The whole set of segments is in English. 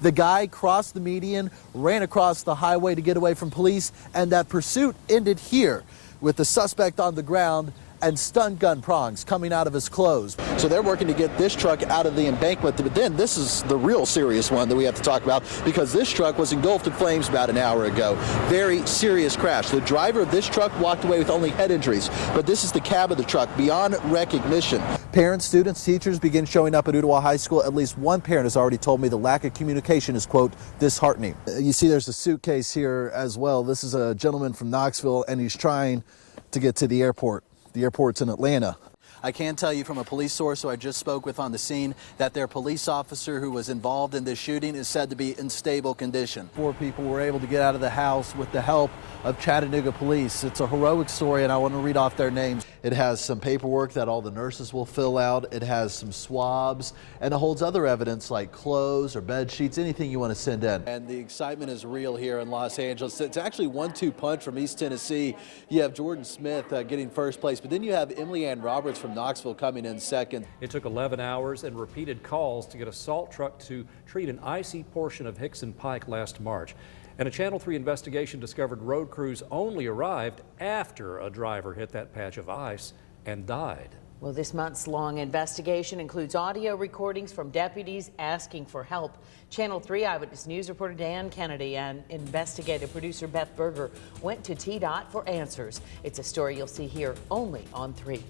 The guy crossed the median, ran across the highway to get away from police, and that pursuit ended here with the suspect on the ground and stun gun prongs coming out of his clothes. So they're working to get this truck out of the embankment. But then this is the real serious one that we have to talk about, because this truck was engulfed in flames about an hour ago. Very serious crash. The driver of this truck walked away with only head injuries, but this is the cab of the truck beyond recognition. Parents, students, teachers begin showing up at Ottawa High School. At least one parent has already told me the lack of communication is, quote, disheartening. You see there's a suitcase here as well. This is a gentleman from Knoxville, and he's trying to get to the airport. The airport's in Atlanta. I can tell you from a police source who I just spoke with on the scene that their police officer who was involved in this shooting is said to be in stable condition. 4 people were able to get out of the house with the help of Chattanooga police. It's a heroic story, and I want to read off their names. It has some paperwork that all the nurses will fill out. It has some swabs, and it holds other evidence like clothes or bed sheets, anything you want to send in. And the excitement is real here in Los Angeles. It's actually 1-2 punch from East Tennessee. You have Jordan Smith getting first place, but then you have Emily Ann Roberts from Knoxville coming in second. It took 11 hours and repeated calls to get a salt truck to treat an icy portion of Hickson Pike last March. And a Channel 3 investigation discovered road crews only arrived after a driver hit that patch of ice and died. Well, this month's long investigation includes audio recordings from deputies asking for help. Channel 3 Eyewitness News reporter Dan Kennedy and investigative producer Beth Berger went to TDOT for answers. It's a story you'll see here only on 3.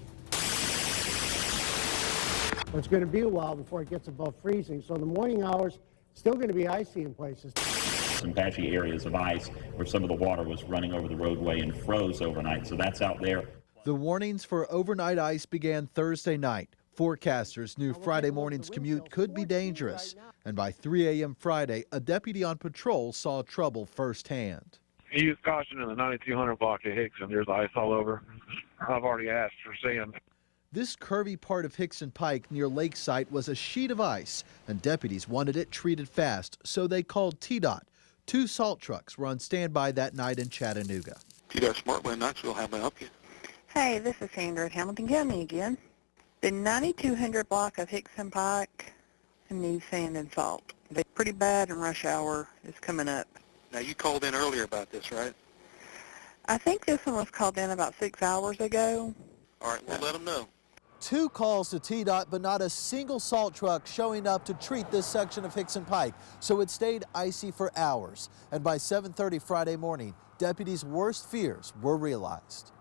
It's going to be a while before it gets above freezing, so in the morning hours, still going to be icy in places. Some patchy areas of ice where some of the water was running over the roadway and froze overnight, so that's out there. The warnings for overnight ice began Thursday night. Forecasters knew Friday morning's commute could be dangerous, and by 3 a.m. Friday, a deputy on patrol saw trouble firsthand. He used caution in the 9200 block of Hickson. There's ice all over. I've already asked for sand. This curvy part of Hickson Pike near Lakeside was a sheet of ice, and deputies wanted it treated fast, so they called TDOT. 2 salt trucks were on standby that night in Chattanooga. TDOT Smartway in Knoxville, how may I help you? Hey, this is Sandra at Hamilton County again. The 9200 block of Hickson Pike needs sand and salt. They're pretty bad and rush hour is coming up. Now, you called in earlier about this, right? I think this one was called in about 6 hours ago. All right, we'll let them know. 2 calls to TDOT, but not a single salt truck showing up to treat this section of Hickson Pike. So it stayed icy for hours. And by 7:30 Friday morning, deputies' worst fears were realized.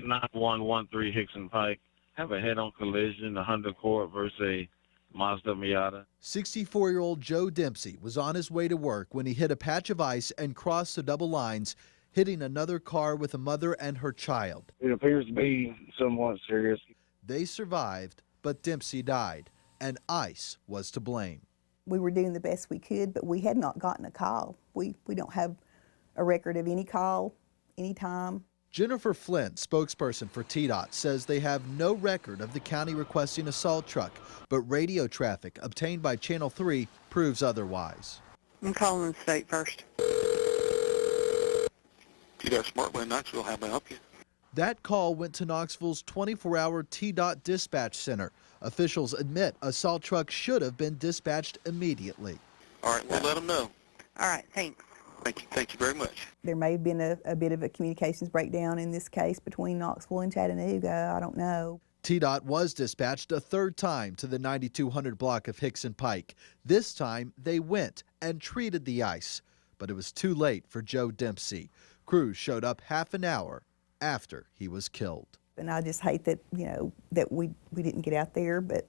9113 Hickson Pike. Have a head-on collision, a Honda Accord versus a Mazda Miata. 64-year-old Joe Dempsey was on his way to work when he hit a patch of ice and crossed the double lines, hitting another car with a mother and her child. It appears to be somewhat serious. They survived, but Dempsey died, and ice was to blame. We were doing the best we could, but we had not gotten a call. We don't have a record of any call, any time. Jennifer Flynn, spokesperson for TDOT, says they have no record of the county requesting a salt truck, but radio traffic obtained by Channel 3 proves otherwise. I'm calling the state first. TDOT Smartway in Knoxville, how may I help you? That call went to Knoxville's 24-hour TDOT dispatch center. Officials admit a salt truck should have been dispatched immediately. All right, we'll let them know. All right, thanks. Thank you very much. There may have been a bit of a communications breakdown in this case between Knoxville and Chattanooga. I don't know. TDOT was dispatched a 3rd time to the 9200 block of Hickson Pike. This time, they went and treated the ice, but it was too late for Joe Dempsey. Crews showed up half an hour after he was killed. And I just hate that, that we didn't get out there, but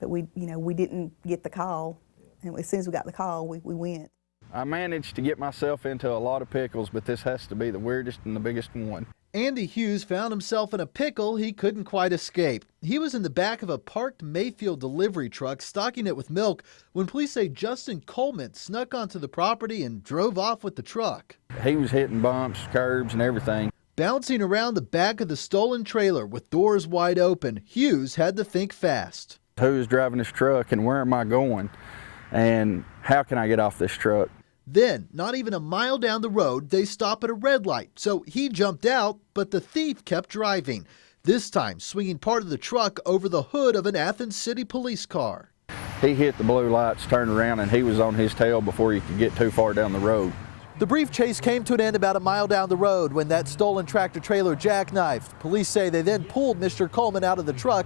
we didn't get the call. And as soon as we got the call, we went. I managed to get myself into a lot of pickles, but this has to be the weirdest and the biggest one. Andy Hughes found himself in a pickle he couldn't quite escape. He was in the back of a parked Mayfield delivery truck, stocking it with milk, when police say Justin Coleman snuck onto the property and drove off with the truck. He was hitting bumps, curbs, and everything. Bouncing around the back of the stolen trailer with doors wide open, Hughes had to think fast. Who's driving this truck and where am I going? And how can I get off this truck? Then, not even a mile down the road, they stop at a red light. So he jumped out, but the thief kept driving, this time swinging part of the truck over the hood of an Athens City police car. He hit the blue lights, turned around, and he was on his tail before he could get too far down the road. The brief chase came to an end about a mile down the road when that stolen tractor-trailer jackknifed. Police say they then pulled Mr. Coleman out of the truck.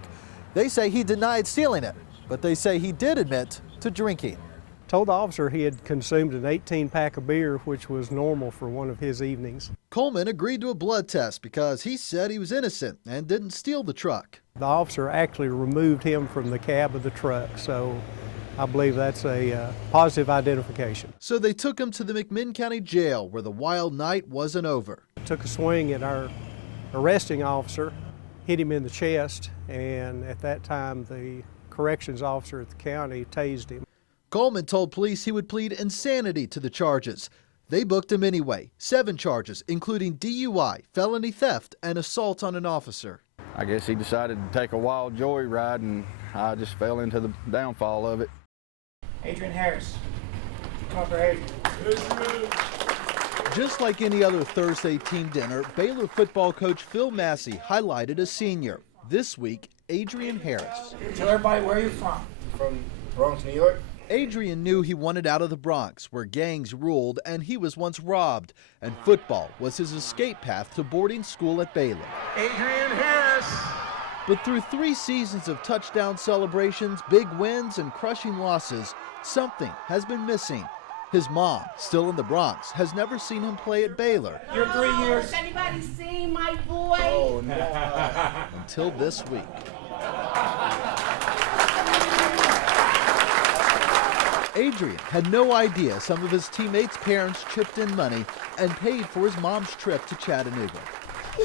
They say he denied stealing it, but they say he did admit to drinking. Told the officer he had consumed an 18-pack of beer, which was normal for one of his evenings. Coleman agreed to a blood test because he said he was innocent and didn't steal the truck. The officer actually removed him from the cab of the truck, so I believe that's a positive identification. So they took him to the McMinn County Jail, where the wild night wasn't over. Took a swing at our arresting officer, hit him in the chest, and at that time the corrections officer at the county tased him. Coleman told police he would plead insanity to the charges. They booked him anyway, 7 charges, including DUI, felony theft, and assault on an officer. I guess he decided to take a wild joyride, and I just fell into the downfall of it. Adrian Harris. Come up for Adrian. Just like any other Thursday team dinner, Baylor football coach Phil Massey highlighted a senior. This week, Adrian Harris. Tell everybody where you're from. From Bronx, New York. Adrian knew he wanted out of the Bronx, where gangs ruled and he was once robbed, and football was his escape path to boarding school at Baylor. Adrian Harris. But through 3 seasons of touchdown celebrations, big wins, and crushing losses, something has been missing. His mom, still in the Bronx, has never seen him play at Baylor. You're 3 years. Has anybody seen my boy? Oh, no. Until this week. Adrian had no idea some of his teammates' parents chipped in money and paid for his mom's trip to Chattanooga.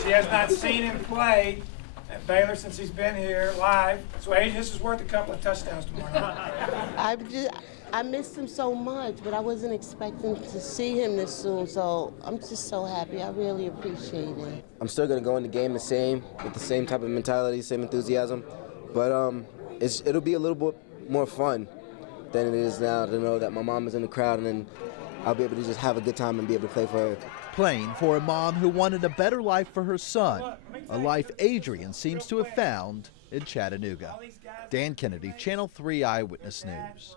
She has not seen him play at Baylor since he's been here live. So Adrian, this is worth a couple of touchdowns tomorrow night. I missed him so much, but I wasn't expecting to see him this soon, so I'm just so happy. I really appreciate it. I'm still going to go in the game with the same type of mentality, same enthusiasm, but it'll be a little bit more fun than it is now to know that my mom is in the crowd, and then I'll be able to just have a good time and be able to play for her. Playing for a mom who wanted a better life for her son, a life Adrian seems to have found in Chattanooga. Dan Kennedy, Channel 3 Eyewitness News.